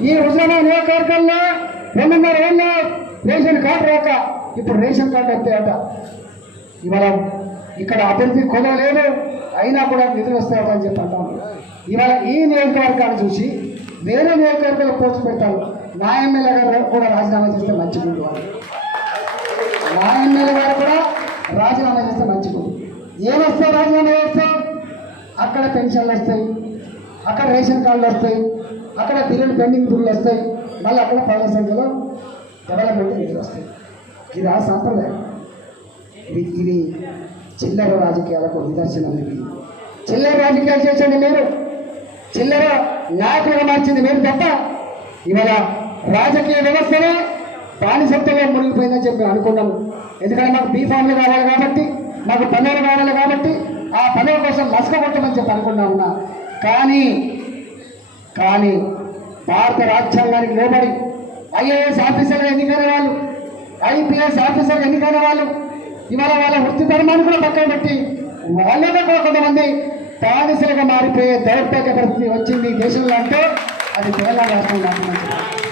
ఈ హుజరాబాద్ నియోజకవర్గంలో రెండున్నర ఏళ్ళ రేషన్ కార్డు రాక ఇప్పుడు రేషన్ కార్డు వస్తాయట ఇవాళ ఇక్కడ అభివృద్ధి కొన లేదు అయినా కూడా నిధులు వస్తాయట అని చెప్పి అంటాను ఇవాళ ఈ నియోజకవర్గాన్ని చూసి వేరే నియోజకవర్గాలు పోస్ట్ పెడతాను నా ఎమ్మెల్యే గారు కూడా రాజీనామా చేస్తే మంచిగా ఉంటుంది నా ఎమ్మెల్యే గారు కూడా రాజీనామా చేస్తే మంచిగా ఏమొస్తాయి రాజీనామా చేస్తే? అక్కడ పెన్షన్లు వస్తాయి అక్కడ రేషన్ కార్డులు వస్తాయి. అక్కడ తిరిగి పెండింగ్ బిల్లులు వస్తాయి. మళ్ళీ అక్కడ పౌర సంఖ్యలో డెవలప్మెంట్ నిధులు వస్తాయి. ఇది ఆ సాంప్రదాయం. ఇది ఇది చిల్లర రాజకీయాలకు నిదర్శనం ఇది. చిల్లర రాజకీయాలు చేసండి మీరు. చిల్లర నాయకులుగా మార్చింది మీరు తప్ప ఇవాళ రాజకీయ వ్యవస్థనే బానిసత్వంగా మునిగిపోయిందని చెప్పి అనుకున్నాము ఎందుకంటే మాకు బీఫామ్లు కావాలి కాబట్టి మాకు పనులు కావాలి కాబట్టి ఆ పనుల కోసం మసక కొట్టమని చెప్పి అనుకున్నాము కానీ కానీ భారత రాజ్యాంగానికి లోబడి ఐఏఎస్ ఆఫీసర్లు ఎన్నికైన వాళ్ళు ఐపీఎస్ ఆఫీసర్లు ఎన్నికైన వాళ్ళు ఇవాళ వాళ్ళ వృత్తి ధర్మాన్ని కూడా పక్కన పెట్టి వాళ్ళనే కూడా కొంతమంది బానిసలుగా మారిపోయే దౌర్భాగ్య పరిస్థితి వచ్చింది దేశంలో అంటే అది తెలంగాణ రాష్ట్రం